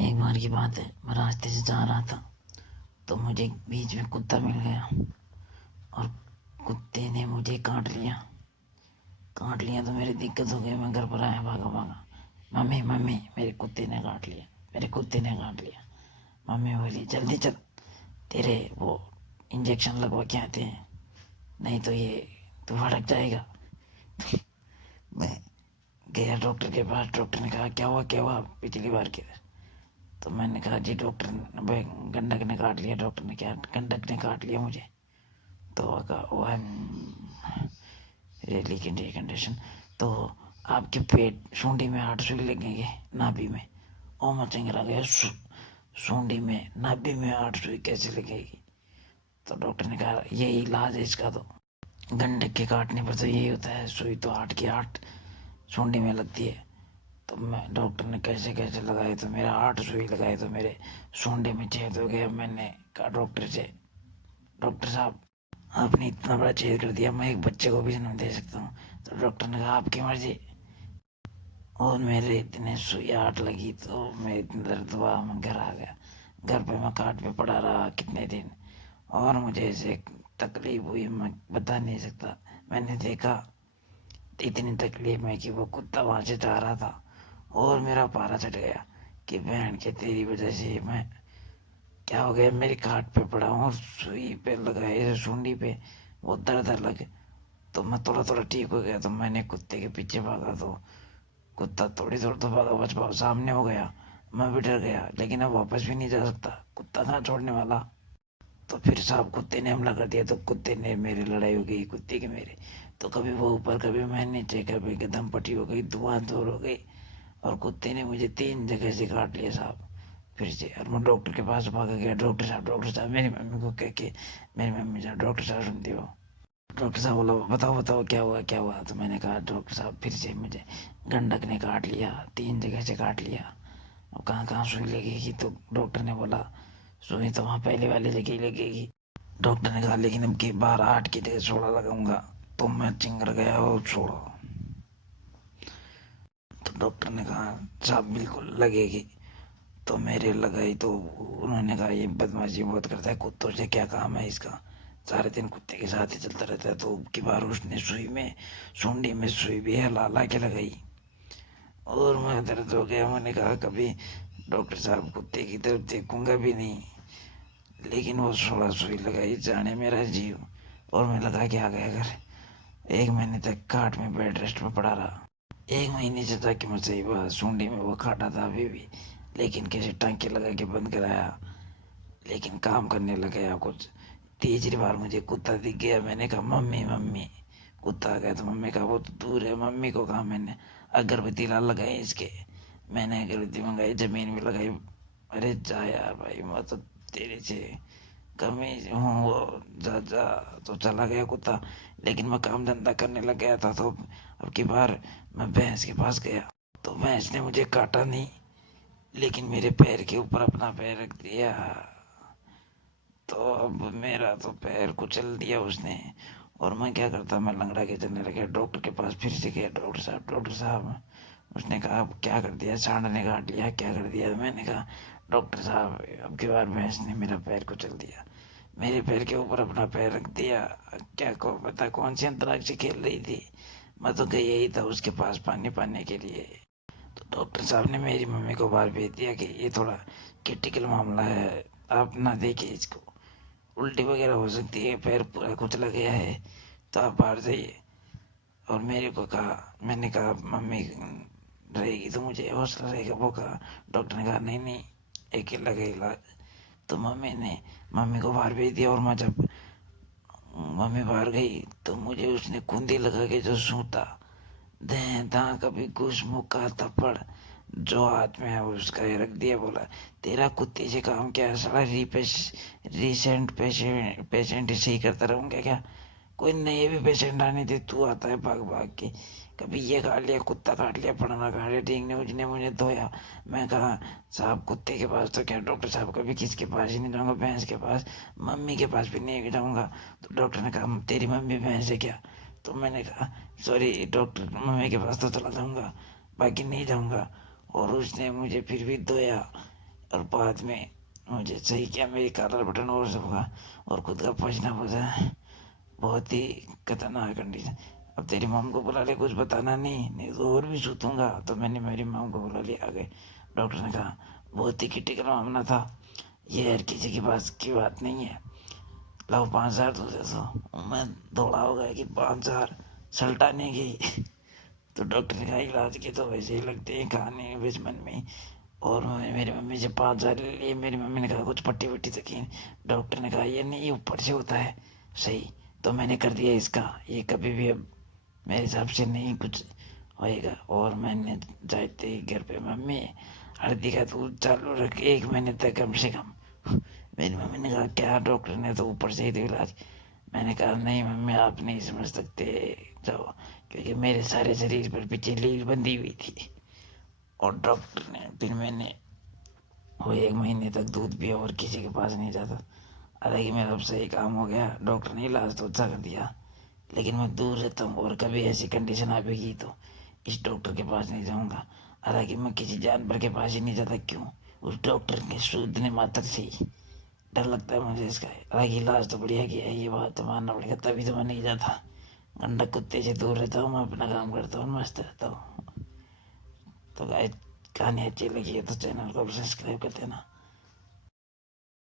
एक बार की बात है, मैं रास्ते से जा रहा था तो मुझे बीच में कुत्ता मिल गया और कुत्ते ने मुझे काट लिया तो मेरी दिक्कत हो गई। मैं घर पर आया, भागा भागा, मम्मी मम्मी मेरे कुत्ते ने काट लिया, मेरे कुत्ते ने काट लिया। मम्मी बोली जल्दी चल, तेरे वो इंजेक्शन लगवा के आते हैं, नहीं तो ये तू भड़क जाएगा। मैं गया डॉक्टर के पास। डॉक्टर ने कहा क्या हुआ पिछली बार के। तो मैंने कहा जी डॉक्टर भाई गंडक ने काट लिया। डॉक्टर ने क्या, गंडक ने काट लिया मुझे। तो कहा वो है रियली कंडीशन। तो आपके पेट सूंडी में 8 सुई लगेंगे, नाभि में। ओ मचेंगे रह गया, सूंडी में नाभि में 8 सुई कैसे लगेगी। तो डॉक्टर ने कहा यही इलाज है इसका। तो गंडक के काटने पर तो यही होता है, सुई तो 8 की 8 सूंडी में लगती है। तो मैं डॉक्टर ने कैसे कैसे लगाए तो मेरा 8 सुई लगाए तो मेरे सूंडे में छेद हो गया। मैंने कहा डॉक्टर से, डॉक्टर साहब आपने इतना बड़ा छेद कर दिया, मैं एक बच्चे को भी जन्म दे सकता हूँ। तो डॉक्टर ने कहा आपकी मर्जी। और मेरे इतने सुई 8 लगी तो मैं इतना दर्द हुआ, मैं घर आ गया। घर पे मैं काट पे पड़ा रहा कितने दिन, और मुझे ऐसे तकलीफ हुई मैं बता नहीं सकता। मैंने देखा इतनी तकलीफ में कि वो कुत्ता वहां से जा रहा था और मेरा पारा चढ़ गया कि बहन के तेरी वजह से मैं क्या हो गया। मेरी खाट पे पड़ा हूँ और सुई पे लगाए सूंडी पे वो दर्द लगे। तो मैं थोड़ा थोड़ा ठीक हो गया। तो मैंने कुत्ते के पीछे भागा तो कुत्ता थोड़ी दूर तो भागा, बच पाओ सामने हो गया। मैं भी डर गया, लेकिन अब वापस भी नहीं जा सकता, कुत्ता कहाँ छोड़ने वाला। तो फिर साहब कुत्ते ने हमला कर दिया। तो कुत्ते ने मेरी लड़ाई हो गई, कुत्ते के मेरे। तो कभी वो ऊपर कभी मैं नीचे, कभी एकदम पटी हो गई, धुआं धूल हो गई। और कुत्ते ने मुझे 3 जगह से काट लिया साहब फिर से। और मैं डॉक्टर के पास भागा गया, डॉक्टर साहब मेरी मम्मी को कह के, मेरी मम्मी साहब डॉक्टर साहब सुनती हो। डॉक्टर साहब बोला बताओ बताओ क्या हुआ। तो मैंने कहा डॉक्टर साहब फिर से मुझे गंडक ने काट लिया, 3 जगह से काट लिया, अब कहाँ कहाँ सुई लगेगी। तो डॉक्टर ने बोला सुई तो वहाँ पहले वाली जगह ही लगेगी। डॉक्टर ने कहा लेकिन अब की बार 8 की जगह 16 लगाऊंगा। तो मैं चिंगर गया और छोड़ो। तो डॉक्टर ने कहा साहब बिल्कुल लगेगी। तो मेरे लगाई तो उन्होंने कहा ये बदमाशी बहुत करता है, कुत्तों से क्या काम है इसका, सारे दिन कुत्ते के साथ ही चलता रहता है। तो की बार उसने सुई में, सूंडी में सुई भी है ला के लगाई और मैं दर्द हो गया। मैंने कहा कभी डॉक्टर साहब कुत्ते की तरफ देखूंगा भी नहीं, लेकिन वो 16 सुई लगाई, जाने मेरा जीव। और मैं लगा के आ गया घर। 1 महीने तक खाट में बेड रेस्ट में पड़ा रहा। 1 महीने से था कि मैं सही बात सूंडी में वो काटा था अभी भी, लेकिन कैसे टांके लगा के बंद कराया, लेकिन काम करने लग गया कुछ। तीसरी बार मुझे कुत्ता दिख गया, मैंने कहा मम्मी मम्मी, कुत्ता आ गया। तो मम्मी कहा वो तो दूर है। मम्मी को कहा मैंने अगरबत्ती ला लगाई इसके। मैंने अगरबत्ती मंगाई, जमीन में लगाई। अरे जा यार भाई, मैं तो तेरे से कमी हूँ, वो जा जा। तो चला गया कुत्ता, लेकिन मैं काम धंधा करने लग गया था। तो अब की बार मैं भैंस के पास गया तो भैंस ने मुझे काटा नहीं, लेकिन मेरे पैर के ऊपर अपना पैर रख दिया। तो अब मेरा तो पैर कुचल दिया उसने। और मैं क्या करता, मैं लंगड़ा के चलने लगा। डॉक्टर के पास फिर से गया, डॉक्टर साहब। उसने कहा अब क्या कर दिया, सांड ने काट लिया, क्या कर दिया। मैंने कहा डॉक्टर साहब अब की बार भैंस ने मेरा पैर कुचल दिया, मेरे पैर के ऊपर अपना पैर रख दिया। क्या को पता कौन सी अंतराक्षी खेल रही थी। मैं तो गया ही था उसके पास पानी पाने के लिए। तो डॉक्टर साहब ने मेरी मम्मी को बाहर भेज दिया कि ये थोड़ा क्रिटिकल मामला है, आप ना देखिए इसको, उल्टी वगैरह हो सकती है, पैर पूरा कुचला गया है, तो आप बाहर जाइए। और मेरे को कहा, मैंने कहा मम्मी रहेगी तो मुझे हौसला रहेगा। वो कहा, डॉक्टर ने कहा नहीं नहीं अकेला का इलाज। तो मम्मी को बाहर भेज दिया। और मैं जब मम्मी बाहर गई तो मुझे उसने कुंडी लगा के जो सूता दे दा, कभी घूस मुक्का थप्पड़ जो हाथ में है उसका ये रख दिया। बोला तेरा कुत्ते से काम क्या है साला, रिसेंट पेशेंट सही करता रहूंगा क्या, कोई नए भी पेशेंट आने दे, तू आता है भाग भाग के। कभी ये काट लिया, कुत्ता काट लिया, पढ़ना काट लिया, ठीक नहीं उसने मुझे धोया। मैं कहा साहब कुत्ते के पास तो क्या डॉक्टर साहब, कभी किसके पास ही नहीं जाऊंगा, भैंस के पास, मम्मी के पास भी नहीं जाऊंगा। तो डॉक्टर ने कहा तेरी मम्मी भैंस है क्या। तो मैंने कहा सॉरी डॉक्टर, मम्मी के पास तो चला जाऊंगा, बाकी नहीं जाऊंगा। और उसने मुझे फिर भी धोया, और बाद में मुझे सही किया, मेरी कॉलर बटन और सब हुआ और खुद का पसीना पहुँचा। बहुत ही खतरनाक कंडीशन। अब तेरी मम को बुला ले, कुछ बताना नहीं तो और भी सूतूंगा। तो मैंने मेरी मम को बुला लिया, आ गए। डॉक्टर ने कहा बहुत ही क्रिटिकल मामला था, ये हर किसी के पास की बात नहीं है, लाओ 5,000 दो दे दो। मैं दौड़ा हो गया कि 5,000 सल्टाने की। तो डॉक्टर ने कहा इलाज के तो वैसे ही लगते हैं खाने बचपन में। और मेरी मम्मी से 5,000 ले लिए। मेरी मम्मी ने कहा कुछ पट्टी वट्टी तकी। डॉक्टर ने कहा ये नहीं, ये ऊपर से होता है सही। तो मैंने कर दिया इसका, ये कभी भी अब मेरे हिसाब से नहीं कुछ होएगा। और मैंने जाते ही घर पे मम्मी हल्दी का दूध चालू रख 1 महीने तक कम से कम। मेरी मम्मी ने कहा क्या, डॉक्टर ने तो ऊपर से ही तो इलाज। मैंने कहा नहीं मम्मी आप नहीं समझ सकते, जाओ। क्योंकि मेरे सारे शरीर पर पीछे लील बंधी हुई थी। और डॉक्टर ने फिर मैंने वो 1 महीने तक दूध पिया और किसी के पास नहीं जाता। हालांकि मेरा अब सही काम हो गया, डॉक्टर ने इलाज तो अच्छा कर दिया। लेकिन मैं दूर रहता हूँ और कभी ऐसी कंडीशन आएगी तो इस डॉक्टर के पास नहीं जाऊँगा। हालांकि मैं किसी जानवर के पास ही नहीं जाता, क्यों, उस डॉक्टर के सूदने मात्र से ही डर लगता है मुझे इसका। हालांकि इलाज तो बढ़िया किया है, ये बात तो मानना पड़ेगा, तभी तो मैं नहीं जाता। गंडक कुत्ते से दूर रहता हूँ, मैं अपना काम करता हूँ, मस्त रहता हूँ। तो गाइस, कहानी अच्छी लगी है तो चैनल को सब्सक्राइब कर देना।